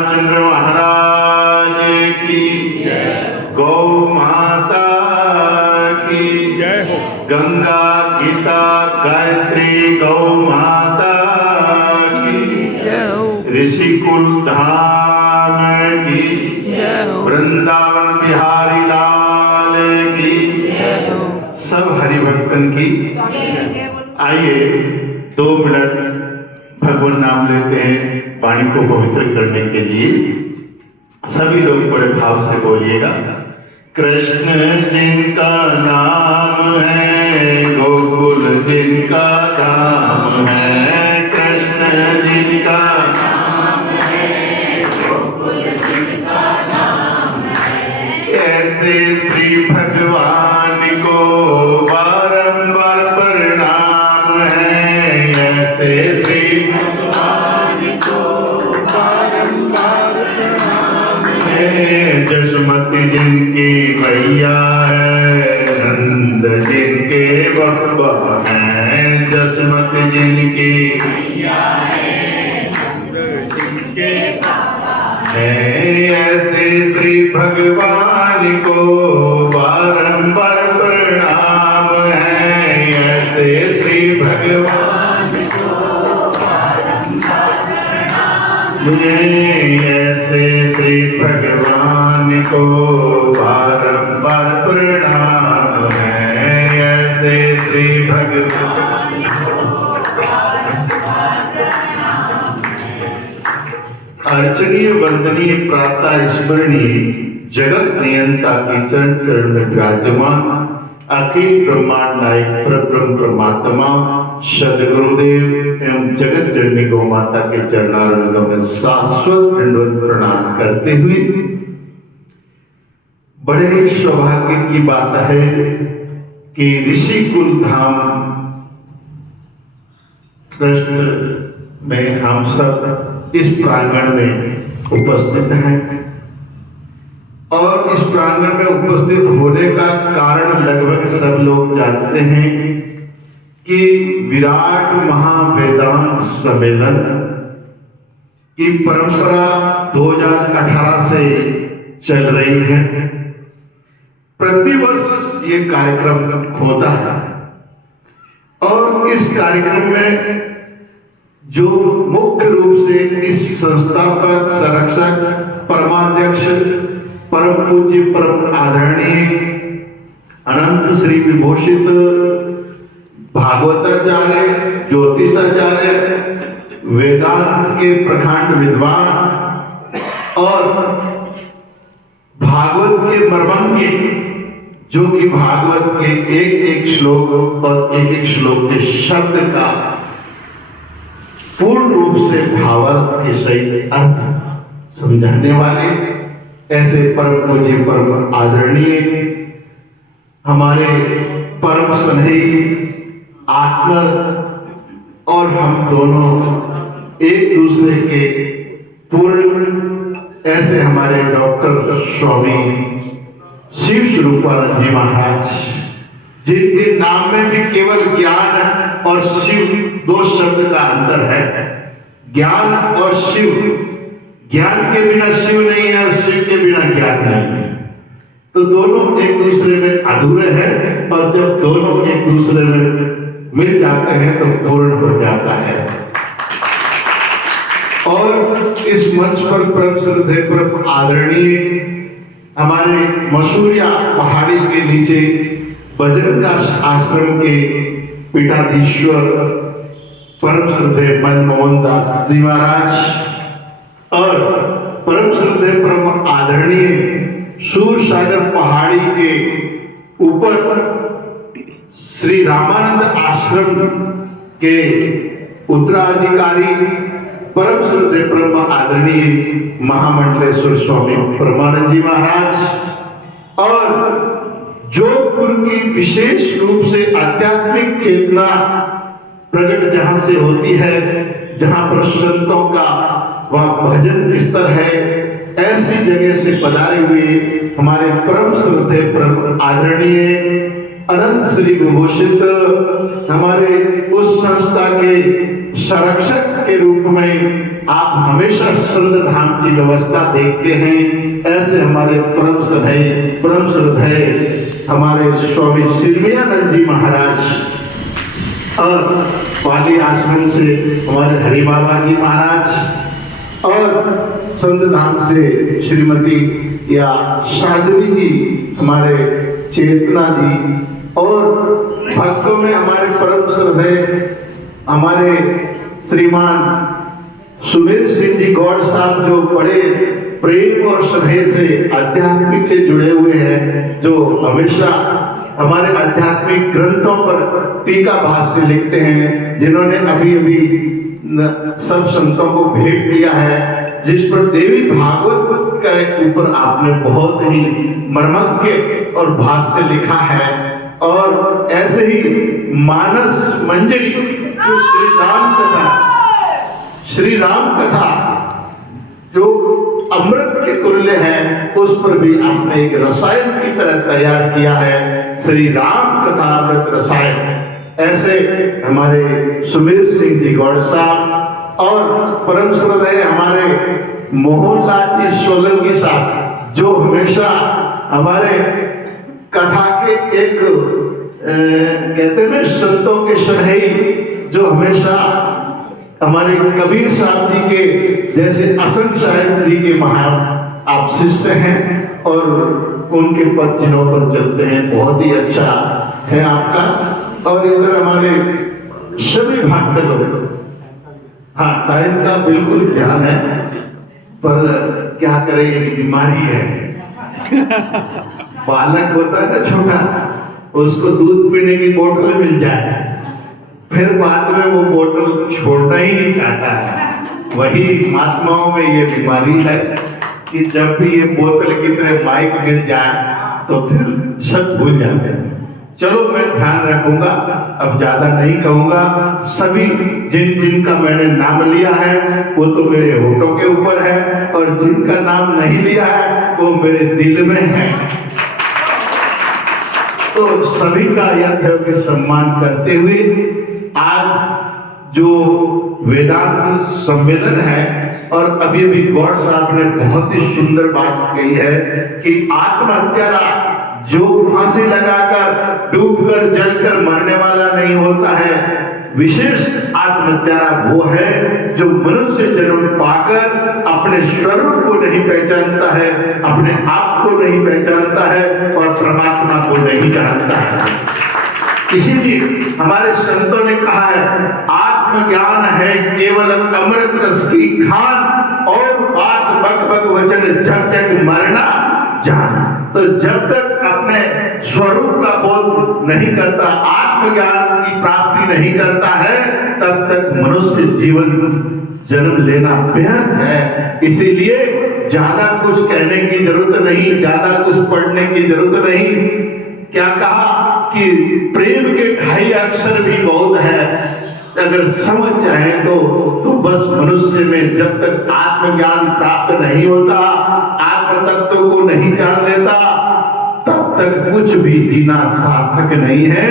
रामचंद्र महाराज की गौ माता की जय हो। गंगा गीता गायत्री गौ माता की जय हो। ऋषिकुल धाम की जय हो। वृंदावन बिहारी लाल की जय हो। सब हरिभक्तन की। आइए 2 मिनट भगवान नाम लेते हैं वाणी को पवित्र करने के लिए। सभी लोग बड़े भाव से बोलिएगा। कृष्ण जिनका नाम है, गोकुल जिनका धाम है। कृष्ण जिनका नाम है, गोकुल जिनका धाम है। ऐसे श्री भगवान को बारंबार प्रणाम है। ऐसे श्री भगवान को बारंबार प्रणाम है। जसमती जिनकी मैया है, नंद जिनके बप्पा है। जसमती जिनकी मैया है, नंद जिनके पापा है। ऐसे श्री भगवान को बारंबार प्रणाम है। ऐसे श्री भगवान को बारंबार प्रणाम है। ऐसे श्री भगवान को बारंबार प्रणाम है। ऐसे श्री भगवान को बारंबार प्रणाम है। अर्चनीय वंदनीय प्रातः स्मरणीय जगत नियंता की चरण चरण में विराजमान अखिल ब्रह्मांड नायक परब्रह्म परमात्मा सदगुरुदेव एवं जगत जननी गौ माता के चरणारविंदों में शाश्वत दंडवत प्रणाम करते हुए, बड़े ही सौभाग्य की बात है कि ऋषिकुल धाम ट्रस्ट में हम सब इस प्रांगण में उपस्थित हैं। और इस प्रांगण में उपस्थित होने का कारण लगभग सब लोग जानते हैं कि विराट महावेदांत सम्मेलन की परंपरा 2018 से चल रही है। प्रतिवर्ष ये कार्यक्रम होता है और इस कार्यक्रम में जो मुख्य रूप से इस संस्थापक संरक्षक परमाध्यक्ष परम पूज्य परम आदरणीय अनंत श्री विभूषित भागवताचार्य ज्योतिषाचार्य वेदांत के प्रखंड विद्वान और भागवत के मर्मज्ञ, जो कि भागवत के एक एक श्लोक और एक एक श्लोक के शब्द का पूर्ण रूप से भावार्थ के सहित अर्थ समझाने वाले ऐसे परम पूज्य परम आदरणीय हमारे परम स्नेही आत्मा और हम दोनों एक दूसरे के पूर्ण ऐसे हमारे डॉक्टर स्वामी शिव स्वरूपानंद जी महाराज, जिनके नाम में भी केवल ज्ञान और शिव 2 शब्द का अंतर है। ज्ञान और शिव, ज्ञान के बिना शिव नहीं है और शिव के बिना ज्ञान नहीं है, तो दोनों एक दूसरे में अधूरे हैं। और जब दोनों एक दूसरे में मिल जाते हैं तो पूर्ण हो जाता है। और इस मंच पर परम श्रद्धेय परम आदरणीय हमारे मसूरिया पहाड़ी के नीचे बजरंगदास आश्रम के पीठाधीश्वर परम श्रद्धेय मनमोहन दास जी महाराज और परम श्रद्धेय परम आदरणीय सूरसागर पहाड़ी के ऊपर श्री रामानंद आश्रम के उत्तराधिकारी परम श्रद्धेय परम आदरणीय महामंडलेश्वर स्वामी परमानंद जी महाराज और जोधपुर की विशेष रूप से आध्यात्मिक चेतना प्रकट जहां से होती है, जहां पर संतों का वह भजन स्तर है, ऐसी जगह से पधारे हुए हमारे परम श्रद्धेय परम आदरणीय अनंत श्री विभूषित हमारे उस संस्था के संरक्षक के रूप में आप हमेशा संत धाम की व्यवस्था देखते हैं। ऐसे हमारे परम श्रद्धेय हमारे स्वामी सिरमैयानंद जी महाराज और पाली आश्रम से हमारे हरि बाबा जी महाराज और संत धाम से श्रीमती या साध्वी जी हमारे चेतना जी और भक्तों में हमारे परम श्रद्धेय हमारे श्रीमान सुमेर सिंह जी गौड़ साहब जो बड़े प्रेम और स्नेह से आध्यात्मिक से जुड़े हुए हैं, जो हमेशा हमारे आध्यात्मिक ग्रंथों पर टीका भाष्य लिखते हैं, जिन्होंने अभी सब संतों को भेंट दिया है, जिस पर देवी भागवत के ऊपर आपने बहुत ही मर्मज्ञ और भाष्य लिखा है। और ऐसे ही मानस मंजरी जो श्री राम कथा जो अमृत के तुल्य है, उस पर भी आपने एक रसायन की तरह तैयार किया है, श्री राम कथा अमृत रसायन। ऐसे हमारे सुमेर सिंह जी गौड़ साहब और परम श्रद्धेय हमारे मोहनलाल जी सोलंकी साहब, जो हमेशा हमारे कथा के एक कहते हैं संतों के स्नेही, जो हमेशा हमारे कबीर साहब जी के जैसे असंग साहिब जी के आप शिष्य हैं और उनके पद चिन्हों पर चलते हैं। बहुत ही अच्छा है आपका। और इधर हमारे सभी भक्त लोग, हाँ टाइम का बिल्कुल ध्यान है, पर क्या करें एक बीमारी है। बालक होता है ना छोटा, उसको दूध पीने की बोतल मिल जाए, फिर बाद में वो बोतल छोड़ना ही नहीं चाहता है। वही महात्माओं में ये बीमारी है कि जब भी ये बोतल की तरह माइक मिल जाए तो फिर सब भूल जाते हैं। चलो मैं ध्यान रखूंगा, अब ज्यादा नहीं कहूंगा। सभी जिन जिनका मैंने नाम लिया है वो तो मेरे होठों के ऊपर है, और जिनका नाम नहीं लिया है वो मेरे दिल में है। तो सभी का यथायोग्य सम्मान करते हुए आज जो वेदांत सम्मेलन है, और अभी अभी गौड़ साहब ने बहुत ही सुंदर बात कही है कि आत्महत्या जो फांसी लगाकर डूबकर जलकर मरने वाला नहीं होता है, विशेष आत्महत्या वो है जो मनुष्य जन्म पाकर अपने स्वरूप को नहीं पहचानता है, अपने आप को नहीं पहचानता है और परमात्मा को नहीं जानता है। इसीलिए हमारे संतों ने कहा है, आत्मज्ञान है केवल अमृत रस की खान, और बात बक बक वचन जग जग मरना जान। तो जब तक अपने स्वरूप का बोध नहीं करता, आत्मज्ञान की प्राप्ति नहीं करता है, तब तक मनुष्य जीवन जन्म लेना बेहद है। इसीलिए ज्यादा कुछ कहने की जरूरत नहीं, ज्यादा कुछ पढ़ने की जरूरत नहीं। क्या कहा कि प्रेम के 2.5 अक्षर भी बहुत है, अगर समझ जाए तो बस मनुष्य में जब तक आत्मज्ञान प्राप्त नहीं होता, आत्म तत्व को नहीं जान लेता, तब तक कुछ भी जीना सार्थक नहीं है।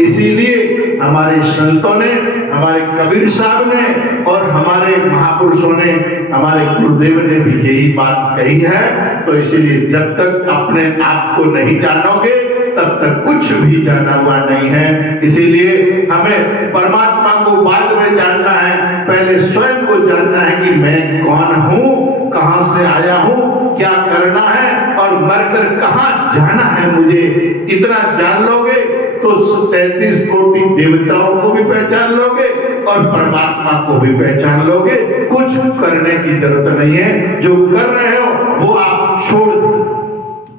इसीलिए हमारे संतों ने, हमारे कबीर साहब ने और हमारे महापुरुषों ने, हमारे गुरुदेव ने भी यही बात कही है। तो इसीलिए जब तक अपने आप को नहीं जानोगे तब तक कुछ भी जाना हुआ नहीं है। इसीलिए हमें परमात्मा को बाद में जानना है, पहले स्वयं को जानना है कि मैं कौन हूँ, कहां से आया हूँ, क्या करना है और मरकर कहां जाना है मुझे। इतना जान लोगे तो 33 कोटि देवताओं को भी पहचान लोगे और परमात्मा को भी पहचान लोगे। कुछ करने की जरूरत नहीं है। जो कर रहे हो वो आप छोड़ दो,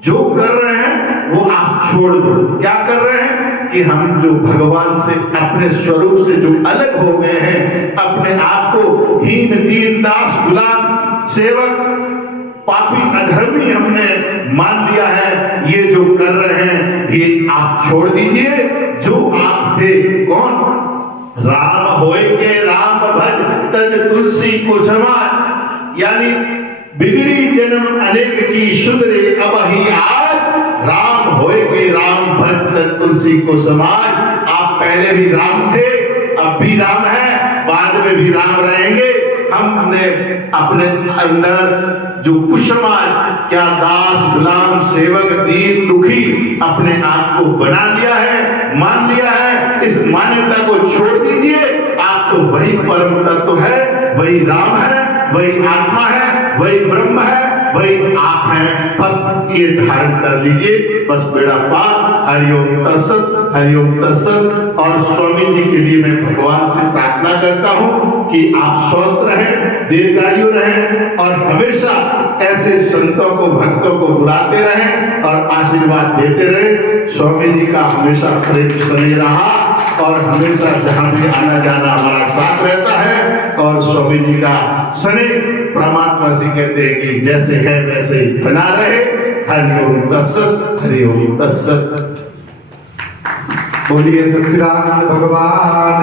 जो कर रहे हैं वो आप छोड़ दो। क्या कर रहे हैं कि हम जो भगवान से, अपने स्वरूप से जो अलग हो गए हैं, अपने आप को हीन दीन दास गुलाम सेवक पापी अधर्मी हमने मान लिया है, ये जो कर रहे हैं ये आप छोड़ दीजिए। जो आप थे कौन, राम होए के राम भज तज तुलसी को समाज, यानी बिगड़ी जन्म अनेक की सुधरे अब ही आज, राम होए के राम भज तज तुलसी को समाज। आप पहले भी राम थे, अब भी राम है, बाद में भी राम रहेंगे। हमने अपने अंदर जो कुछ समाज क्या दास गुलाम सेवक दीन दुखी अपने आप को बना लिया है, मान लिया है, इस मान्यता को छोड़ दीजिए। आप तो वही परम तत्व है, वही राम है, वही आत्मा है, वही ब्रह्म है, वही आप हैं। बस ये धारण कर लीजिए, बस बेड़ा पार। हरिओम तत्सत, हरिओम तत्सत। और स्वामी जी के लिए मैं भगवान से प्रार्थना करता हूँ कि आप स्वस्थ रहें, दीर्घायु रहें और हमेशा ऐसे संतों को भक्तों को बुलाते रहें और आशीर्वाद देते रहे। स्वामी जी का हमेशा प्रेम स्नेह रहा और हमेशा जहाँ भी आना जाना हमारा साथ रहता है। और स्वामी जी का स्नेह परमात्मा से कहते हैं कि जैसे है वैसे ही बना रहे। हरिओम तत्सत, हरिओम तत्सत। बोलिए सच्चिदानंद भगवान